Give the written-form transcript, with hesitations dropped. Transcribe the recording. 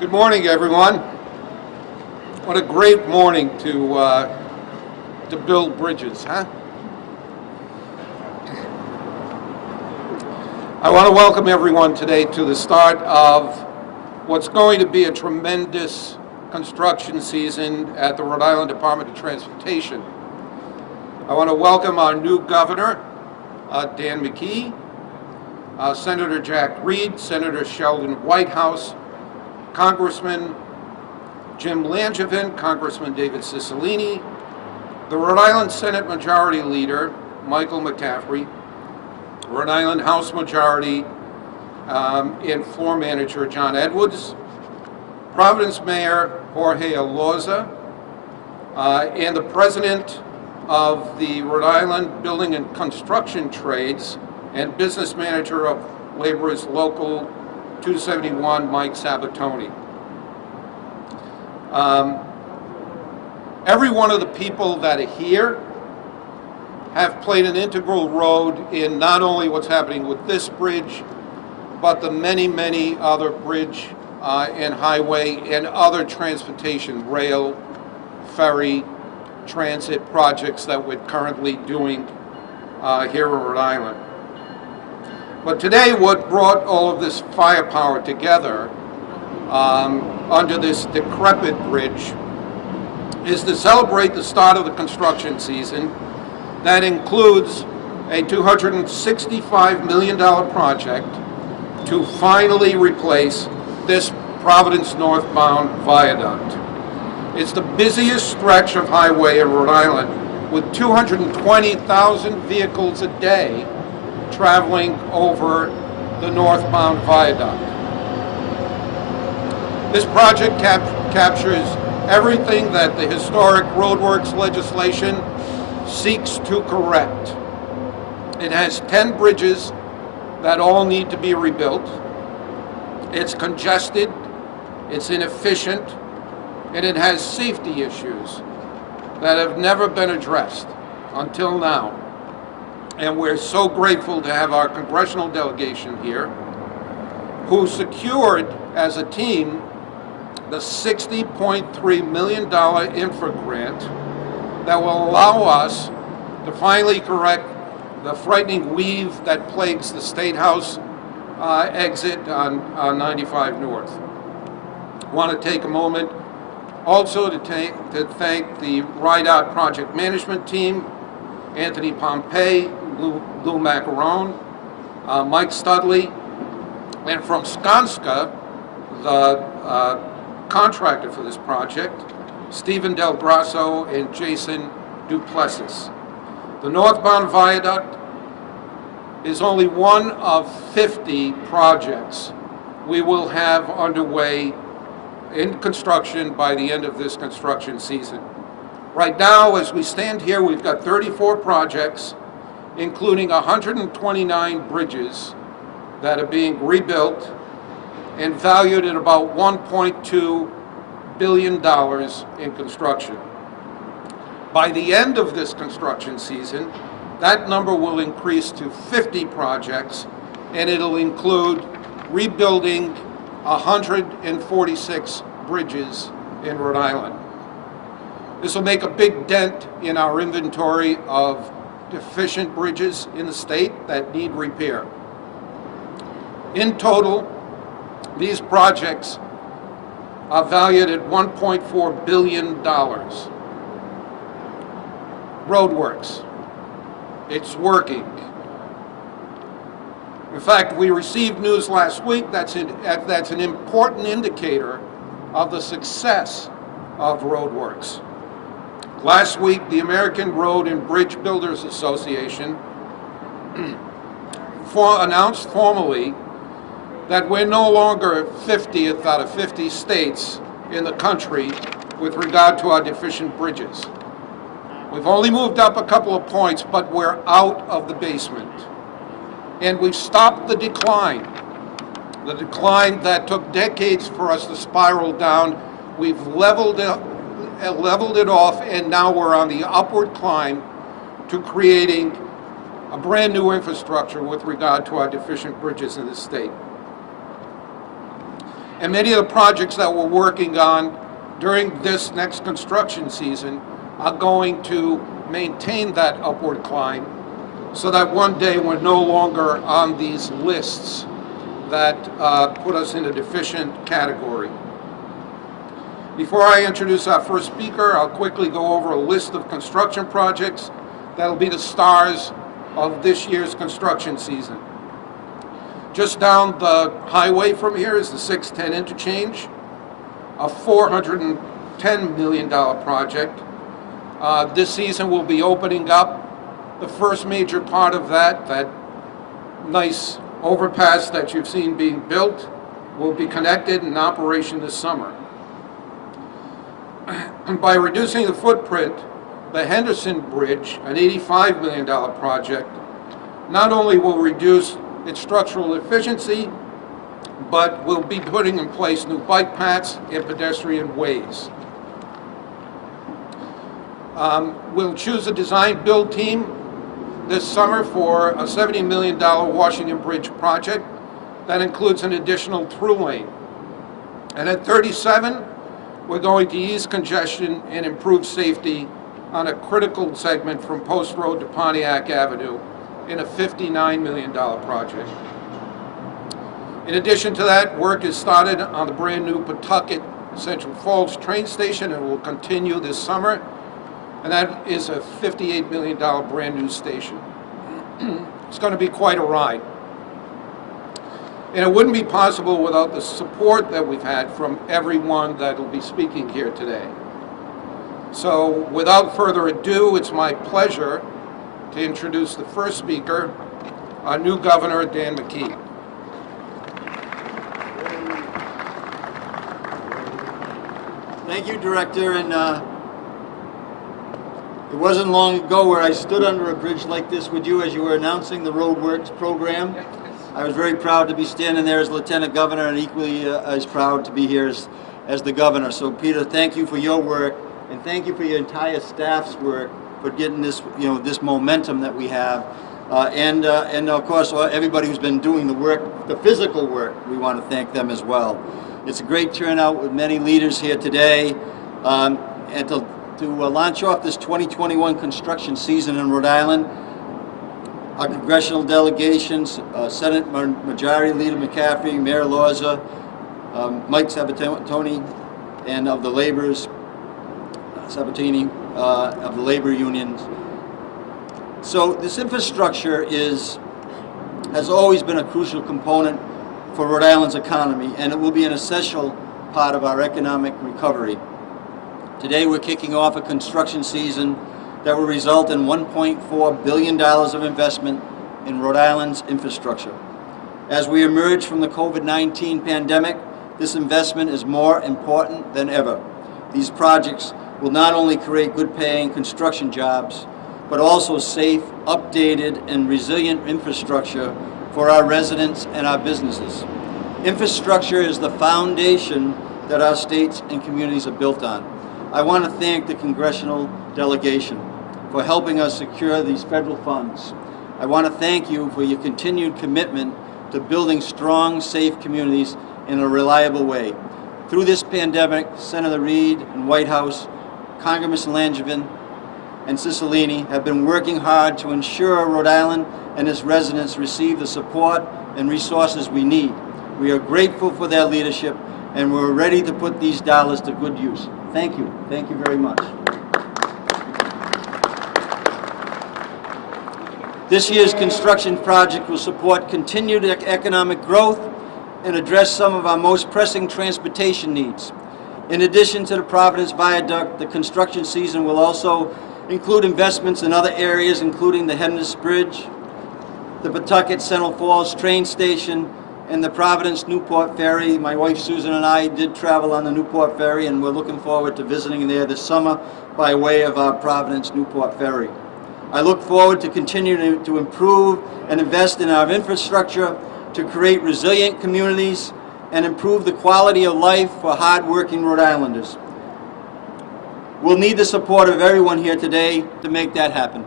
Good morning, everyone. What a great morning to build bridges, huh? I want to welcome everyone today to the start of what's going to be a tremendous construction season at the Rhode Island Department of Transportation. I want to welcome our new governor, Dan Mckee, Senator Jack Reed, Senator Sheldon Whitehouse, Congressman Jim Langevin, Congressman David Cicilline, the Rhode Island Senate Majority Leader, Michael McCaffrey, Rhode Island House Majority and Floor Manager John Edwards, Providence Mayor Jorge Alorza, and the President of the Rhode Island Building and Construction Trades and Business Manager of Laborers Local 271, Mike Sabatoni. Every one of the people that are here have played an integral role in not only what's happening with this bridge, but the many, many other bridge and highway and other transportation, rail, ferry, transit projects that we're currently doing here in Rhode Island. But today, what brought all of this firepower together under this decrepit bridge is to celebrate the start of the construction season that includes a $265 million project to finally replace this Providence northbound viaduct. It's the busiest stretch of highway in Rhode Island with 220,000 vehicles a day traveling over the northbound viaduct. This project captures everything that the historic roadworks legislation seeks to correct. It has 10 bridges that all need to be rebuilt. It's congested, it's inefficient, and it has safety issues that have never been addressed until now. And we're so grateful to have our congressional delegation here who secured as a team the $60.3 million infra grant that will allow us to finally correct the frightening weave that plagues the State House exit on 95 North. I want to take a moment also to thank the RIDOT project management team, Anthony Pompey, Lou Macarone, Mike Studley, and from Skanska, the contractor for this project, Stephen Del Grasso and Jason Duplessis. The northbound viaduct is only one of 50 projects we will have underway in construction by the end of this construction season. Right now, as we stand here, we've got 34 projects, including 129 bridges that are being rebuilt and valued at about $1.2 billion in construction. By the end of this construction season, that number will increase to 50 projects, and it'll include rebuilding 146 bridges in Rhode Island. This will make a big dent in our inventory of deficient bridges in the state that need repair. In total, these projects are valued at $1.4 billion. Roadworks, it's working. In fact, we received news last week that's an important indicator of the success of roadworks. Last week, the American Road and Bridge Builders Association announced formally that we're no longer 50th out of 50 states in the country with regard to our deficient bridges. We've only moved up a couple of points, but we're out of the basement. And we've stopped the decline that took decades for us to spiral down. We've leveled it off, and now we're on the upward climb to creating a brand new infrastructure with regard to our deficient bridges in the state. And many of the projects that we're working on during this next construction season are going to maintain that upward climb so that one day we're no longer on these lists that put us in a deficient category. Before I introduce our first speaker, I'll quickly go over a list of construction projects that'll be the stars of this year's construction season. Just down the highway from here is the 610 Interchange, a $410 million project. This season we'll be opening up the first major part of that nice overpass that you've seen being built will be connected and in operation this summer. By reducing the footprint, the Henderson Bridge, an $85 million project, not only will reduce its structural efficiency, but will be putting in place new bike paths and pedestrian ways. We'll choose a design-build team this summer for a $70 million Washington Bridge project that includes an additional through lane. And at 37, we're going to ease congestion and improve safety on a critical segment from Post Road to Pontiac Avenue in a $59 million project. In addition to that, work is started on the brand new Pawtucket Central Falls train station and will continue this summer. And that is a $58 million brand new station. It's going to be quite a ride. And it wouldn't be possible without the support that we've had from everyone that will be speaking here today. So without further ado, it's my pleasure to introduce the first speaker, our new governor, Dan Mckee. Thank you, Director. And it wasn't long ago where I stood under a bridge like this with you as you were announcing the roadworks program. I was very proud to be standing there as Lieutenant Governor and equally as proud to be here as the Governor. So Peter, thank you for your work and thank you for your entire staff's work for getting this, this momentum that we have. And of course, everybody who's been doing the work, the physical work, we want to thank them as well. It's a great turnout with many leaders here today. And to launch off this 2021 construction season in Rhode Island, our Congressional Delegations, Senate Majority Leader McCaffrey, Mayor Lorza, Mike Sabatini, and of the laborers, Sabatini, of the labor unions. So this infrastructure has always been a crucial component for Rhode Island's economy, and it will be an essential part of our economic recovery. Today we're kicking off a construction season that will result in $1.4 billion of investment in Rhode Island's infrastructure. As we emerge from the COVID-19 pandemic, this investment is more important than ever. These projects will not only create good-paying construction jobs, but also safe, updated, and resilient infrastructure for our residents and our businesses. Infrastructure is the foundation that our states and communities are built on. I want to thank the Congressional Delegation for helping us secure these federal funds. I want to thank you for your continued commitment to building strong, safe communities in a reliable way. Through this pandemic, Senator Reid and White House, Congressman Langevin, and Cicilline have been working hard to ensure Rhode Island and its residents receive the support and resources we need. We are grateful for their leadership, and we're ready to put these dollars to good use. Thank you. Thank you very much. This year's construction project will support continued economic growth and address some of our most pressing transportation needs. In addition to the Providence Viaduct, the construction season will also include investments in other areas, including the Henness Bridge, the Pawtucket Central Falls train station, and the Providence Newport Ferry. My wife Susan and I did travel on the Newport Ferry, and we're looking forward to visiting there this summer by way of our Providence Newport Ferry. I look forward to continuing to improve and invest in our infrastructure to create resilient communities and improve the quality of life for hard-working Rhode Islanders. We'll need the support of everyone here today to make that happen.